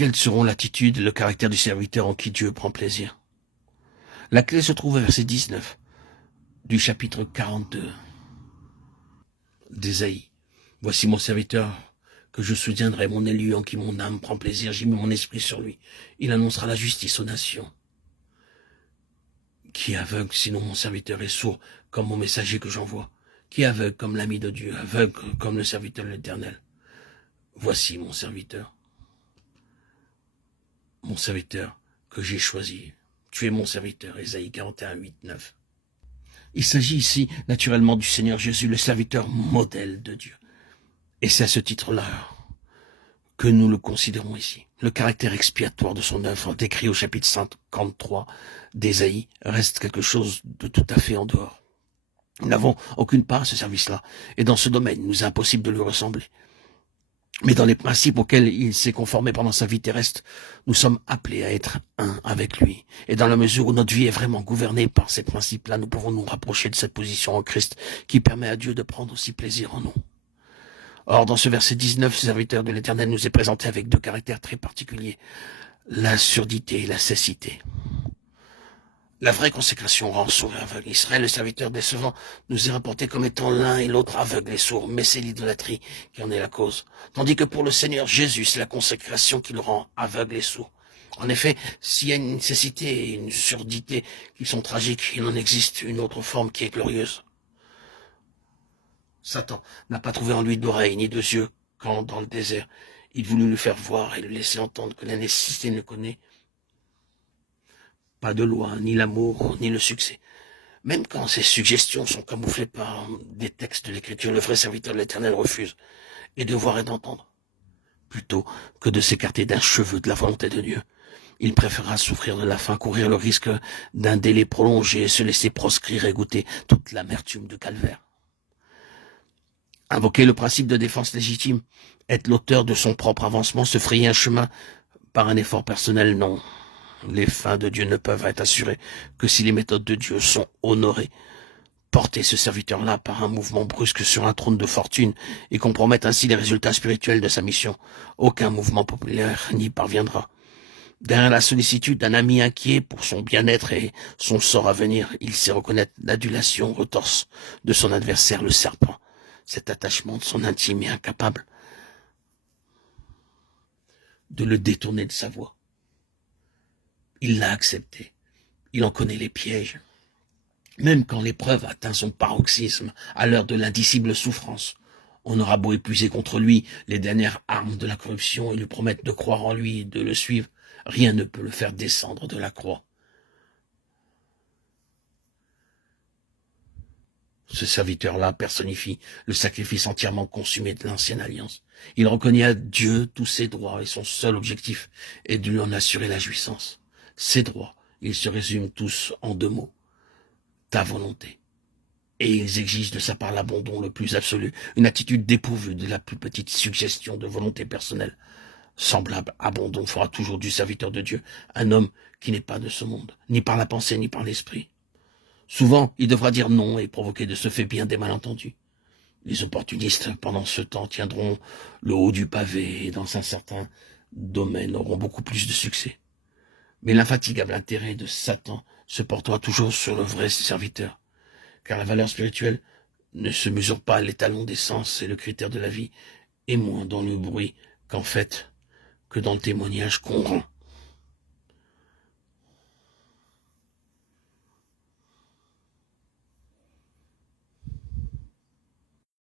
Quelles seront l'attitude et le caractère du serviteur en qui Dieu prend plaisir? La clé se trouve au verset 19 du chapitre 42 d'Ésaïe. Voici mon serviteur que je soutiendrai, mon élu en qui mon âme prend plaisir, j'ai mis mon esprit sur lui. Il annoncera la justice aux nations. Qui est aveugle, sinon mon serviteur est sourd, comme mon messager que j'envoie? Qui est aveugle comme l'ami de Dieu, aveugle comme le serviteur de l'Éternel? Voici mon serviteur que j'ai choisi. Tu es mon serviteur, Ésaïe 41, 8, 9. Il s'agit ici naturellement du Seigneur Jésus, le serviteur modèle de Dieu. Et c'est à ce titre-là que nous le considérons ici. Le caractère expiatoire de son œuvre, décrit au chapitre 53 d'Ésaïe, reste quelque chose de tout à fait en dehors. Nous n'avons aucune part à ce service-là. Et dans ce domaine, il nous est impossible de lui ressembler. Mais dans les principes auxquels il s'est conformé pendant sa vie terrestre, nous sommes appelés à être un avec lui. Et dans la mesure où notre vie est vraiment gouvernée par ces principes-là, nous pouvons nous rapprocher de cette position en Christ qui permet à Dieu de prendre aussi plaisir en nous. Or, dans ce verset 19, ce serviteur de l'Éternel nous est présenté avec deux caractères très particuliers, la surdité et la cécité. La vraie consécration rend sourd et aveugle. Israël, le serviteur décevant, nous est rapporté comme étant l'un et l'autre aveugle et sourd, mais c'est l'idolâtrie qui en est la cause. Tandis que pour le Seigneur Jésus, c'est la consécration qui le rend aveugle et sourd. En effet, s'il y a une nécessité et une surdité qui sont tragiques, il en existe une autre forme qui est glorieuse. Satan n'a pas trouvé en lui d'oreilles ni de yeux quand, dans le désert, il voulut lui faire voir et lui laisser entendre que la nécessité ne connaît pas de loi, ni l'amour, ni le succès. Même quand ces suggestions sont camouflées par des textes de l'Écriture, le vrai serviteur de l'Éternel refuse et de voir et d'entendre, plutôt que de s'écarter d'un cheveu de la volonté de Dieu. Il préférera souffrir de la faim, courir le risque d'un délai prolongé, se laisser proscrire et goûter toute l'amertume de calvaire. Invoquer le principe de défense légitime, être l'auteur de son propre avancement, se frayer un chemin par un effort personnel, non. Les fins de Dieu ne peuvent être assurées que si les méthodes de Dieu sont honorées. Porter ce serviteur-là par un mouvement brusque sur un trône de fortune et compromettre ainsi les résultats spirituels de sa mission, aucun mouvement populaire n'y parviendra. Derrière la sollicitude d'un ami inquiet pour son bien-être et son sort à venir, il sait reconnaître l'adulation retorse de son adversaire, le serpent. Cet attachement de son intime est incapable de le détourner de sa voie. Il l'a accepté. Il en connaît les pièges. Même quand l'épreuve atteint son paroxysme, à l'heure de l'indicible souffrance, on aura beau épuiser contre lui les dernières armes de la corruption et lui promettre de croire en lui et de le suivre, rien ne peut le faire descendre de la croix. Ce serviteur-là personnifie le sacrifice entièrement consumé de l'ancienne alliance. Il reconnaît à Dieu tous ses droits et son seul objectif est de lui en assurer la jouissance. Ces droits, ils se résument tous en deux mots. Ta volonté. Et ils exigent de sa part l'abandon le plus absolu, une attitude dépourvue de la plus petite suggestion de volonté personnelle. Semblable abandon fera toujours du serviteur de Dieu un homme qui n'est pas de ce monde, ni par la pensée ni par l'esprit. Souvent, il devra dire non et provoquer de ce fait bien des malentendus. Les opportunistes, pendant ce temps, tiendront le haut du pavé et dans un certain domaine auront beaucoup plus de succès. Mais l'infatigable intérêt de Satan se portera toujours sur le vrai serviteur, car la valeur spirituelle ne se mesure pas à l'étalon des sens et le critère de la vie, et moins dans le bruit qu'en fait que dans le témoignage qu'on rend.